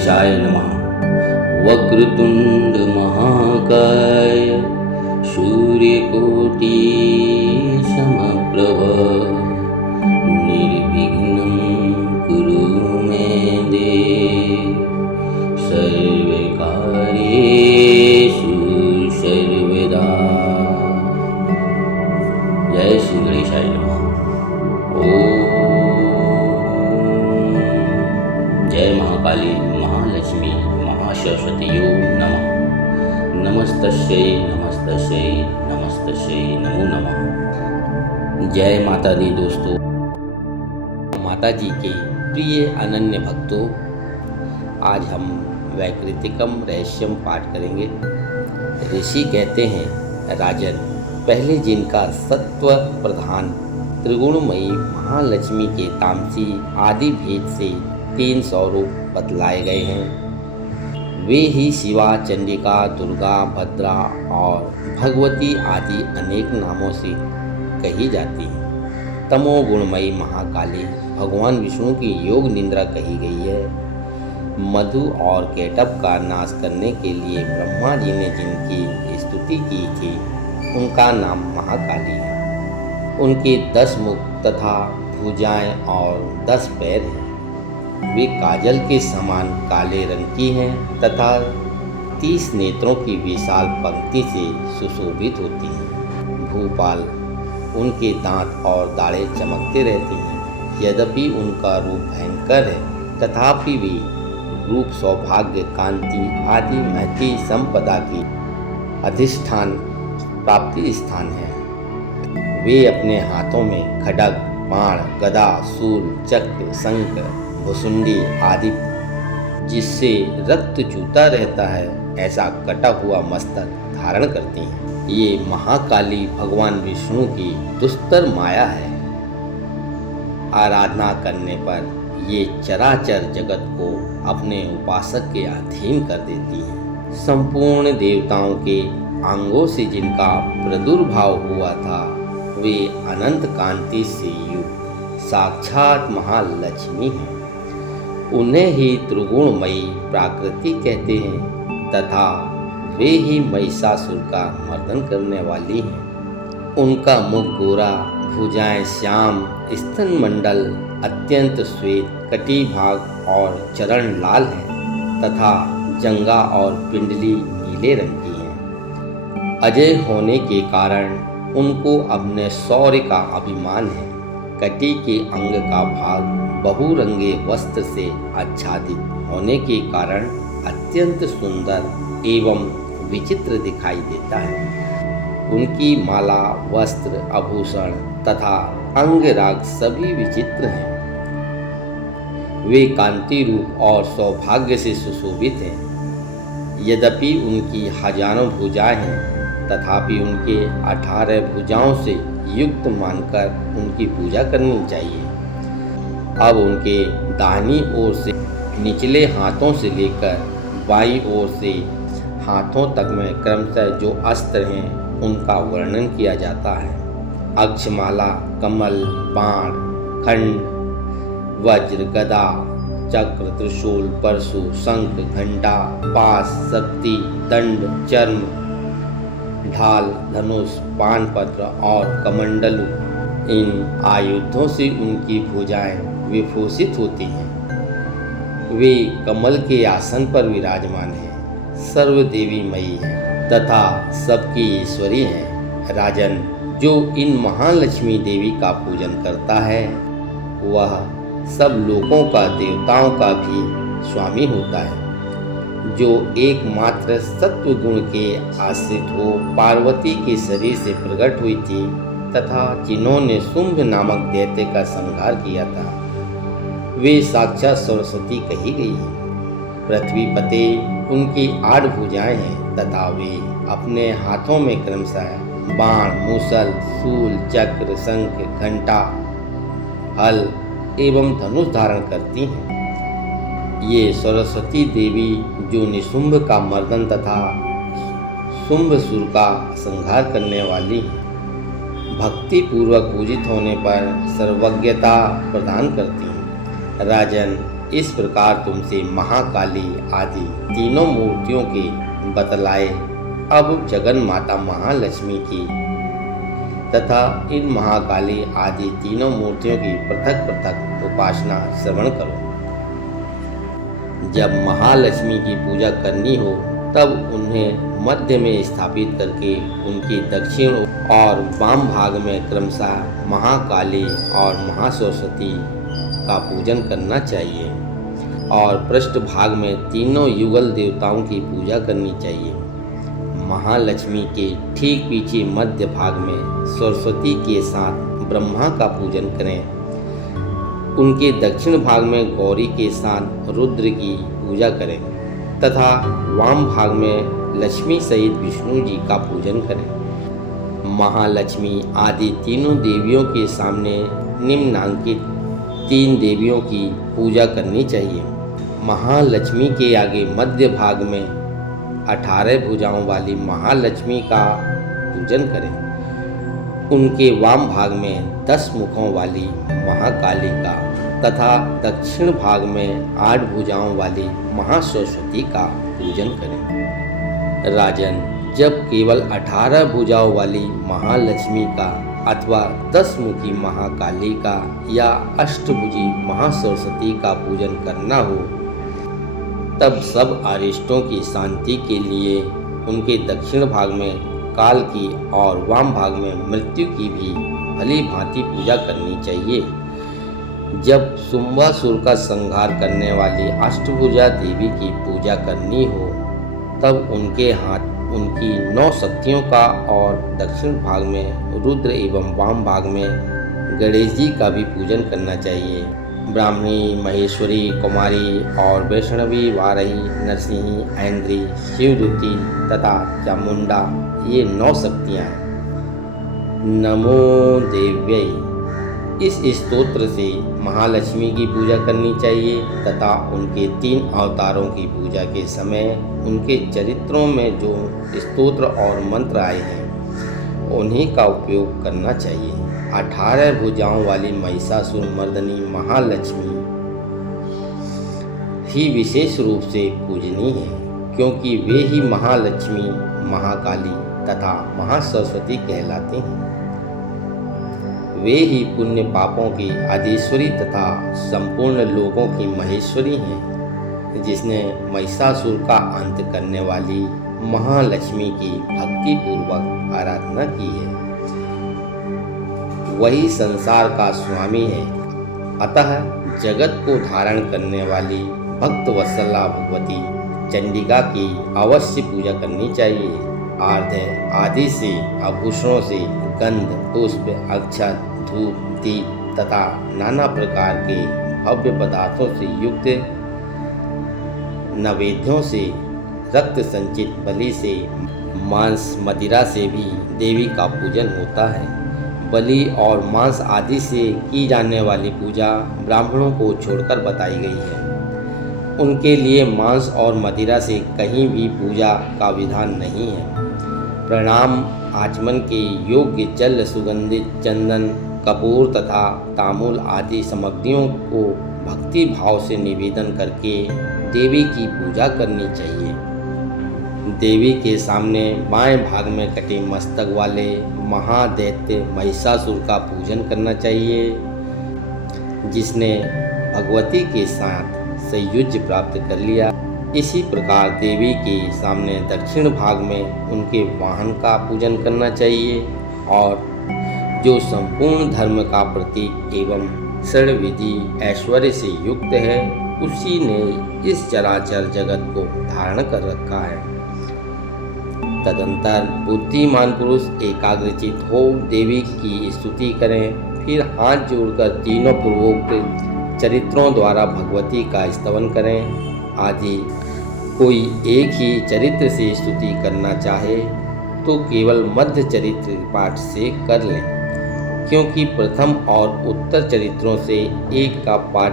गणेशाय नमः। वक्रतुंड महाकाय सूर्यकोटि समप्रभ निर्विघ्नं कुरु मे देव सर्वकार्येषु सर्वदा। जय श्री गणेशाय नमः। ओम जय महाकाली महालक्ष्मी महासरस्वतीयो नमः। नमस्तस्यै नमस्तस्यै नमस्तस्यै नमो नमः। जय माता दी दोस्तों। माता जी के प्रिय अनन्य भक्तों, आज हम वैकृतिकम रहस्यम पाठ करेंगे। ऋषि कहते हैं, राजन, पहले जिनका सत्व प्रधान त्रिगुणमयी महालक्ष्मी के तामसी आदि भेद से 3 स्वरूप बतलाए गए हैं, वे ही शिवा, चंडिका, दुर्गा, भद्रा और भगवती आदि अनेक नामों से कही जाती हैं। तमोगुणमयी महाकाली भगवान विष्णु की योग निद्रा कही गई है। मधु और केटप का नाश करने के लिए ब्रह्मा जी ने जिनकी स्तुति की थी, उनका नाम महाकाली है। उनके 10 मुख तथा भुजाएं और 10 पैर हैं। वे काजल के समान काले रंग की हैं तथा 30 नेत्रों की विशाल पंक्ति से सुशोभित होती हैं। भूपाल, उनके दांत और दाढ़ें चमकते रहते हैं। यद्यपि उनका रूप भयंकर है, तथापि वे रूप, सौभाग्य, कांति आदि महती संपदा की अधिष्ठान प्राप्ति स्थान है। वे अपने हाथों में खड्ग, बाण, गदा, शूल, चक्र, शंख, भुसुंडी आदि जिससे रक्त चूता रहता है ऐसा कटा हुआ मस्तक धारण करती हैं। ये महाकाली भगवान विष्णु की दुस्तर माया है। आराधना करने पर ये चराचर जगत को अपने उपासक के अधीन कर देती हैं। संपूर्ण देवताओं के अंगों से जिनका प्रादुर्भाव हुआ था, वे अनंत कांति से युक्त साक्षात महालक्ष्मी हैं। उन्हें ही त्रिगुणमयी प्राकृति कहते हैं तथा वे ही महिषासुर का मर्दन करने वाली हैं। उनका मुख गोरा, भुजाएं श्याम, स्तन मंडल अत्यंत श्वेत, कटी भाग और चरण लाल है तथा जंगा और पिंडली नीले रंग की हैं। अजय होने के कारण उनको अपने शौर्य का अभिमान है। कटी के अंग का भाग बहुरंगे वस्त्र से आच्छादित होने के कारण अत्यंत सुंदर एवं विचित्र दिखाई देता है। उनकी माला, वस्त्र, आभूषण तथा अंगराग सभी विचित्र हैं। वे कांति रूप और सौभाग्य से सुशोभित हैं। यद्यपि उनकी हजारों भुजाएं हैं, तथापि उनके 18 भुजाओं से युक्त मानकर उनकी पूजा करनी चाहिए। अब उनके दाहिनी ओर से निचले हाथों से लेकर बाईं ओर से हाथों तक में क्रमशः जो अस्त्र हैं उनका वर्णन किया जाता है। अक्षमाला, कमल, बाण, खंड, वज्र, गदा, चक्र, त्रिशूल, परशु, शंख, घंटा, पास, शक्ति, दंड, चर्म, ढाल, धनुष, पानपत्र और कमंडलू, इन आयुधों से उनकी भुजाएं विभूषित होती हैं। वे कमल के आसन पर विराजमान हैं, सर्वदेवी मयी हैं तथा सबकी ईश्वरी हैं। राजन, जो इन महालक्ष्मी देवी का पूजन करता है, वह सब लोगों का, देवताओं का भी स्वामी होता है। जो एकमात्र सत्व गुण के आश्रित हो पार्वती के शरीर से प्रकट हुई थी तथा जिन्होंने शुंभ नामक दैत्य का संहार किया था, वे साक्षात सरस्वती कही गई हैं। पृथ्वी पते उनकी 8 भुजाएं हैं तथा वे अपने हाथों में क्रमशः बाण, मूसल, शूल, चक्र, शंख, घंटा, हल एवं धनुष धारण करती हैं। ये सरस्वती देवी जो निशुंभ का मर्दन तथा शुंभसुर का संहार करने वाली हैं, भक्ति पूर्वक पूजित होने पर सर्वज्ञता प्रदान करती हैं। राजन, इस प्रकार तुमसे महाकाली आदि तीनों मूर्तियों के बतलाए। अब जगन माता महालक्ष्मी की तथा इन महाकाली आदि तीनों मूर्तियों की पृथक पृथक उपासना श्रवण करो। जब महालक्ष्मी की पूजा करनी हो तब उन्हें मध्य में स्थापित करके उनकी दक्षिण और वाम भाग में क्रमशः महाकाली और महासरस्वती का पूजन करना चाहिए और पृष्ठ भाग में तीनों युगल देवताओं की पूजा करनी चाहिए। महालक्ष्मी के ठीक पीछे मध्य भाग में सरस्वती के साथ ब्रह्मा का पूजन करें। उनके दक्षिण भाग में गौरी के साथ रुद्र की पूजा करें तथा वाम भाग में लक्ष्मी सहित विष्णु जी का पूजन करें। महालक्ष्मी आदि तीनों देवियों के सामने निम्नांकित 3 देवियों की पूजा करनी चाहिए। महालक्ष्मी के आगे मध्य भाग में 18 भुजाओं वाली महालक्ष्मी का पूजन करें। उनके वाम भाग में 10 मुखों वाली महाकाली का तथा दक्षिण भाग में 8 भुजाओं वाली महासरस्वती का पूजन करें। राजन, जब केवल 18 भुजाओं वाली महालक्ष्मी का अथवा 10 मुखी महाकाली का या अष्टभुजी महासरस्वती का पूजन करना हो तब सब अरिष्टों की शांति के लिए उनके दक्षिण भाग में काल की और वाम भाग में मृत्यु की भी भली भांति पूजा करनी चाहिए। जब शुंभासुर का संहार करने वाली अष्टभुजा देवी की पूजा करनी हो तब उनके हाथ उनकी 9 शक्तियों का और दक्षिण भाग में रुद्र एवं वाम भाग में गणेश जी का भी पूजन करना चाहिए। ब्राह्मणी, महेश्वरी, कुमारी और वैष्णवी, वाराही, नरसिंही, ऐन्द्री, शिवदूती तथा चामुंडा ये 9 शक्तियाँ हैं। नमो देव्यै इस स्तोत्र से महालक्ष्मी की पूजा करनी चाहिए तथा उनके 3 अवतारों की पूजा के समय उनके चरित्रों में जो स्तोत्र और मंत्र आए हैं उन्हीं का उपयोग करना चाहिए। 18 भुजाओं वाली महिषासुर मर्दनी महालक्ष्मी ही विशेष रूप से पूजनीय है क्योंकि वे ही महालक्ष्मी, महाकाली तथा महासरस्वती कहलाते हैं। वे ही पुण्य पापों की आदिश्वरी तथा संपूर्ण लोगों की महेश्वरी हैं, जिसने महिषासुर का अंत करने वाली महालक्ष्मी की भक्ति पूर्वक आराधना की है। वही संसार का स्वामी है, अतः जगत को धारण करने वाली भक्त वत्सला भगवती चंडिका की अवश्य पूजा करनी चाहिए। आर्द्य आदि से आभूषणों से गंध, पुष्प, अक्षत, धूप, दीप तथा नाना प्रकार के भव्य पदार्थों से युक्त नैवेद्यों से, रक्त संचित बलि से, मांस मदिरा से भी देवी का पूजन होता है। बलि और मांस आदि से की जाने वाली पूजा ब्राह्मणों को छोड़कर बताई गई है। उनके लिए मांस और मदिरा से कहीं भी पूजा का विधान नहीं है। प्रणाम आचमन के योग्य जल, सुगंधित चंदन, कपूर तथा तांबूल आदि सामग्रियों को भक्ति भाव से निवेदन करके देवी की पूजा करनी चाहिए। देवी के सामने बाएं भाग में कटे मस्तक वाले महादैत्य महिषासुर का पूजन करना चाहिए, जिसने भगवती के साथ संयुज्य प्राप्त कर लिया। इसी प्रकार देवी के सामने दक्षिण भाग में उनके वाहन का पूजन करना चाहिए और जो संपूर्ण धर्म का प्रतीक एवं षड्विधि ऐश्वर्य से युक्त है, उसी ने इस चराचर जगत को धारण कर रखा है। तदंतर बुद्धिमान पुरुष एकाग्रचित हो देवी की स्तुति करें, फिर हाथ जोड़कर तीनों पूर्वोक्त चरित्रों द्वारा भगवती का स्तवन करें। आदि कोई एक ही चरित्र से स्तुति करना चाहे तो केवल मध्य चरित्र पाठ से कर लें, क्योंकि प्रथम और उत्तर चरित्रों से एक का पाठ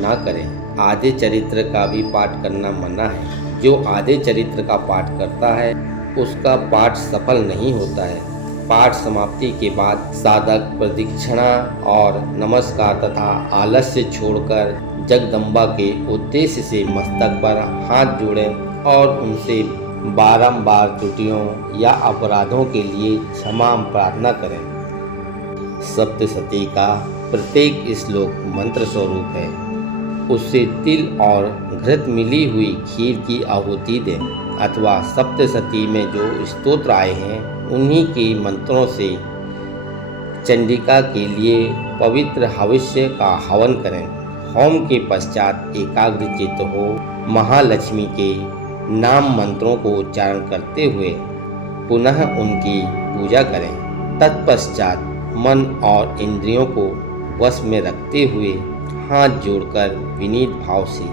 ना करें। आधे चरित्र का भी पाठ करना मना है। जो आधे चरित्र का पाठ करता है उसका पाठ सफल नहीं होता है। पाठ समाप्ति के बाद साधक प्रदक्षिणा और नमस्कार तथा आलस्य छोड़कर जगदम्बा के उद्देश्य से मस्तक पर हाथ जोड़ें और उनसे बारंबार त्रुटियों या अपराधों के लिए क्षमा प्रार्थना करें। सप्तशती का प्रत्येक श्लोक मंत्र स्वरूप है। उससे तिल और घृत मिली हुई खीर की आहुति दें अथवा सप्तशती में जो स्तोत्र आए हैं उन्हीं के मंत्रों से चंडिका के लिए पवित्र हविष्य का हवन करें। होम के पश्चात एकाग्रचित्त हो महालक्ष्मी के नाम मंत्रों को उच्चारण करते हुए पुनः उनकी पूजा करें। तत्पश्चात मन और इंद्रियों को वश में रखते हुए हाथ जोड़कर विनीत भाव से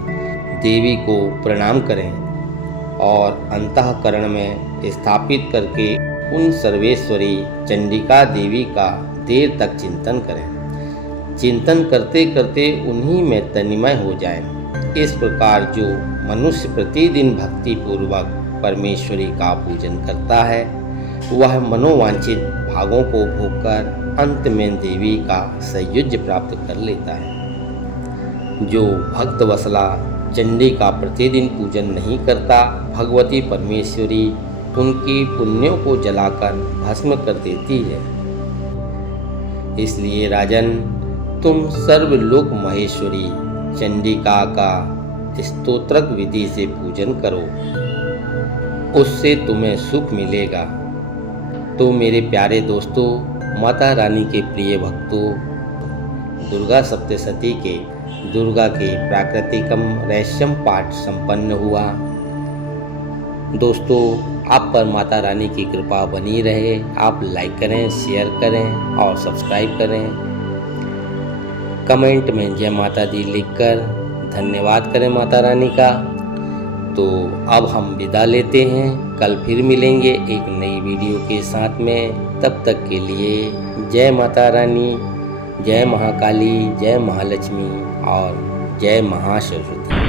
देवी को प्रणाम करें और अंतःकरण में स्थापित करके उन सर्वेश्वरी चंडिका देवी का देर तक चिंतन करें। चिंतन करते करते उन्हीं में तन्मय हो जाएं। इस प्रकार जो मनुष्य प्रतिदिन भक्ति पूर्वक परमेश्वरी का पूजन करता है वह मनोवांछित भागों को भोगकर अंत में देवी का सायुज्य प्राप्त कर लेता है। जो भक्त वत्सला चंडी का प्रतिदिन पूजन नहीं करता, भगवती परमेश्वरी उनकी पुण्यों को जलाकर भस्म कर देती है। इसलिए राजन, तुम सर्वलोक महेश्वरी चंडिका का स्तोत्रक विधि से पूजन करो, उससे तुम्हें सुख मिलेगा। तो मेरे प्यारे दोस्तों, माता रानी के प्रिय भक्तों, दुर्गा सप्तशती के दुर्गा के प्राकृतिकम रहस्यम पाठ संपन्न हुआ। दोस्तों, आप पर माता रानी की कृपा बनी रहे। आप लाइक करें, शेयर करें और सब्सक्राइब करें। कमेंट में जय माता दी लिखकर धन्यवाद करें माता रानी का। तो अब हम विदा लेते हैं। कल फिर मिलेंगे एक नई वीडियो के साथ में। तब तक के लिए जय माता रानी, जय महाकाली, जय महालक्ष्मी और जय महासरस्वती।